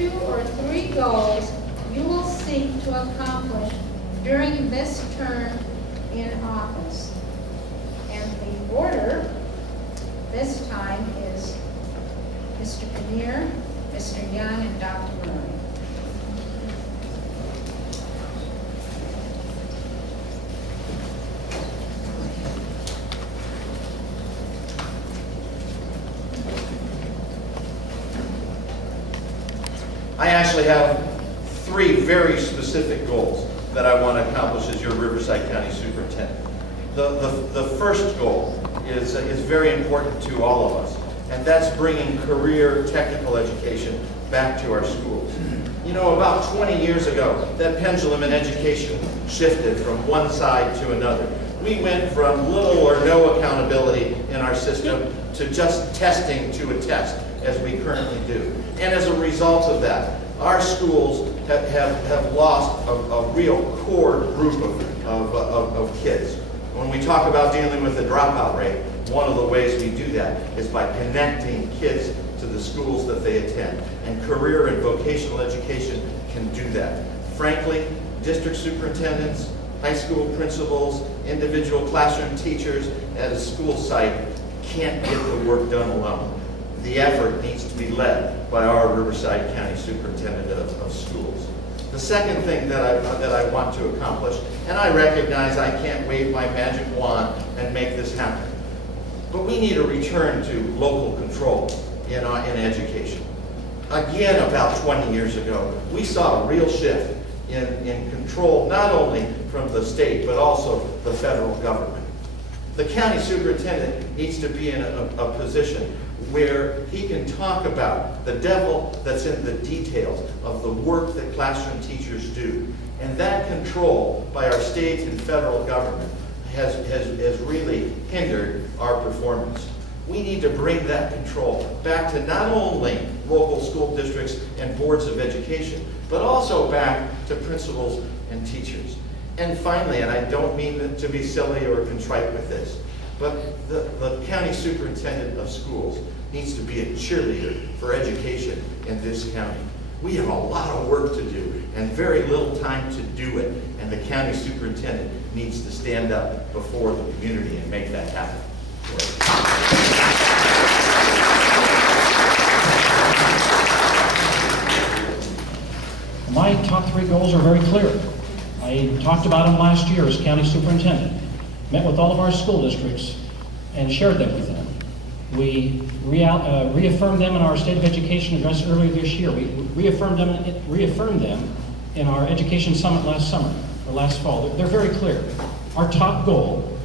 2 or 3 goals you will seek to accomplish during this term in office. And the order this time is Mr. Kinnear, Mr. Young, and Dr. Murray. I actually have 3 very specific goals that I want to accomplish as your Riverside County Superintendent. The first goal is very important to all of us, and that's bringing career technical education back to our schools. You know, about 20 years ago, that pendulum in education shifted from one side to another. We went from little or no accountability in our system to just testing to a test, as we currently do. And as a result of that, our schools have lost a real core group of kids. When we talk about dealing with the dropout rate, one of the ways we do that is by connecting kids to the schools that they attend. And career and vocational education can do that. Frankly, district superintendents, high school principals, individual classroom teachers at a school site can't get the work done alone. The effort needs to be led by our Riverside County Superintendent of Schools. The second thing that I want to accomplish, and I recognize I can't wave my magic wand and make this happen, but we need a return to local control in education. Again, about 20 years ago, we saw a real shift in control, not only from the state, but also the federal government. The county superintendent needs to be in a position where he can talk about the devil that's in the details of the work that classroom teachers do. And that control by our state and federal government has really hindered our performance. We need to bring that control back to not only local school districts and boards of education, but also back to principals and teachers. And finally, and I don't mean to be silly or contrite with this, but the county superintendent of schools needs to be a cheerleader for education in this county. We have a lot of work to do and very little time to do it, and the county superintendent needs to stand up before the community and make that happen. My top 3 goals are very clear. I talked about them last year as county superintendent, met with all of our school districts and shared them with them. We reaffirmed them in our State of Education address earlier this year. We reaffirmed them in our Education Summit last summer, or last fall. They're very clear. Our top goal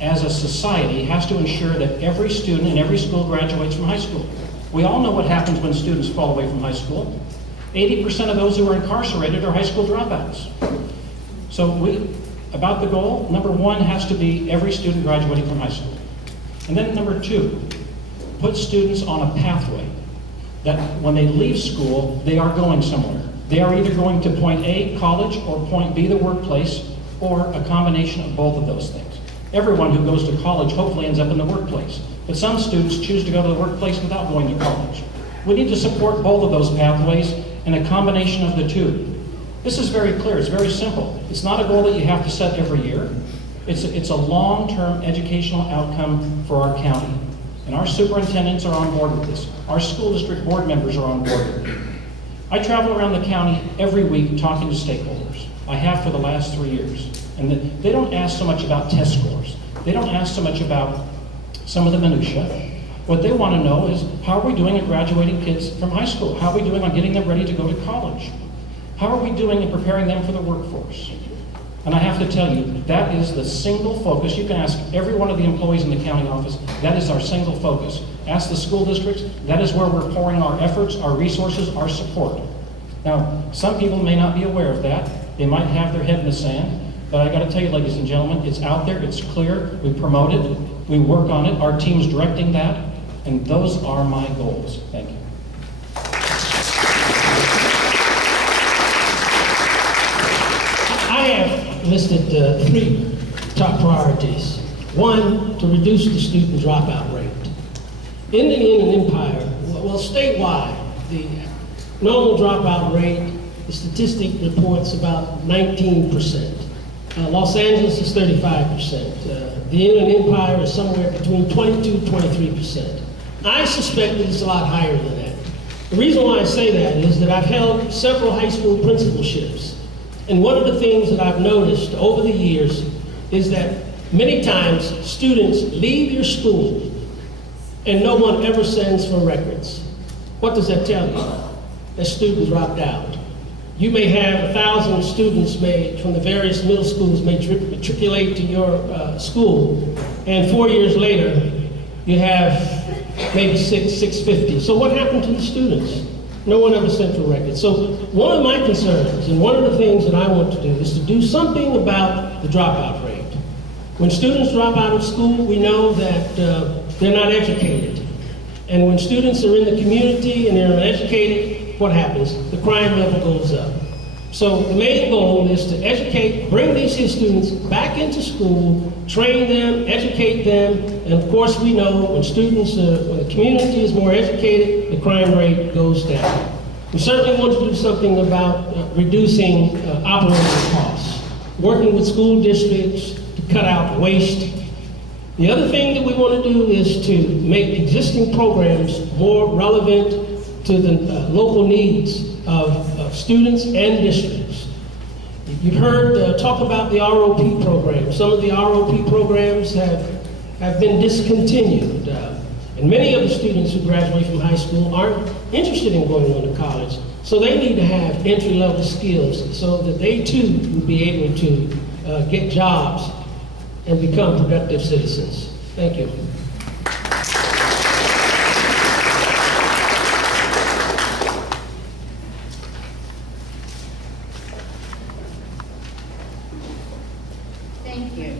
as a society has to ensure that every student in every school graduates from high school. We all know what happens when students fall away from high school. 80% of those who are incarcerated are high school dropouts. So about the goal, number 1 has to be every student graduating from high school. And then number 2, put students on a pathway that when they leave school, they are going somewhere. They are either going to point A, college, or point B, the workplace, or a combination of both of those things. Everyone who goes to college hopefully ends up in the workplace, but some students choose to go to the workplace without going to college. We need to support both of those pathways and a combination of the two. This is very clear, it's very simple. It's not a goal that you have to set every year. It's a long-term educational outcome for our county. And our superintendents are on board with this. Our school district board members are on board with it. I travel around the county every week talking to stakeholders. I have for the last 3 years. And they don't ask so much about test scores. They don't ask so much about some of the minutiae. What they want to know is, how are we doing at graduating kids from high school? How are we doing on getting them ready to go to college? How are we doing in preparing them for the workforce? And I have to tell you, that is the single focus. You can ask every one of the employees in the county office, that is our single focus. Ask the school districts, that is where we're pouring our efforts, our resources, our support. Now, some people may not be aware of that. They might have their head in the sand. But I got to tell you, ladies and gentlemen, it's out there, it's clear, we promote it, we work on it, our team's directing that, and those are my goals. Thank you. I have listed 3 top priorities. 1, to reduce the student dropout rate. In the Inland Empire, well, statewide, the Normal dropout rate, the statistic reports about 19%. Los Angeles is 35%. The Inland Empire is somewhere between 22 and 23%. I suspect that it's a lot higher than that. The reason why I say that is that I've held several high school principalships. And one of the things that I've noticed over the years is that many times students leave your school and no one ever sends for records. What does that tell you? That student dropped out. You may have 1,000 students from the various middle schools matriculate to your school, and 4 years later, you have maybe 650. So what happened to the students? No one ever sent for records. So one of my concerns, and one of the things that I want to do, is to do something about the dropout rate. When students drop out of school, we know that they're not educated. And when students are in the community and they're uneducated, what happens? The crime level goes up. So the main goal is to educate, bring these students back into school, train them, educate them, and of course we know when when the community is more educated, the crime rate goes down. We certainly want to do something about reducing operating costs, working with school districts to cut out waste. The other thing that we want to do is to make existing programs more relevant to the local needs of students and districts. You've heard talk about the ROP program. Some of the ROP programs have been discontinued. And many of the students who graduate from high school aren't interested in going on to college. So they need to have entry-level skills so that they too will be able to get jobs and become productive citizens. Thank you. Thank you.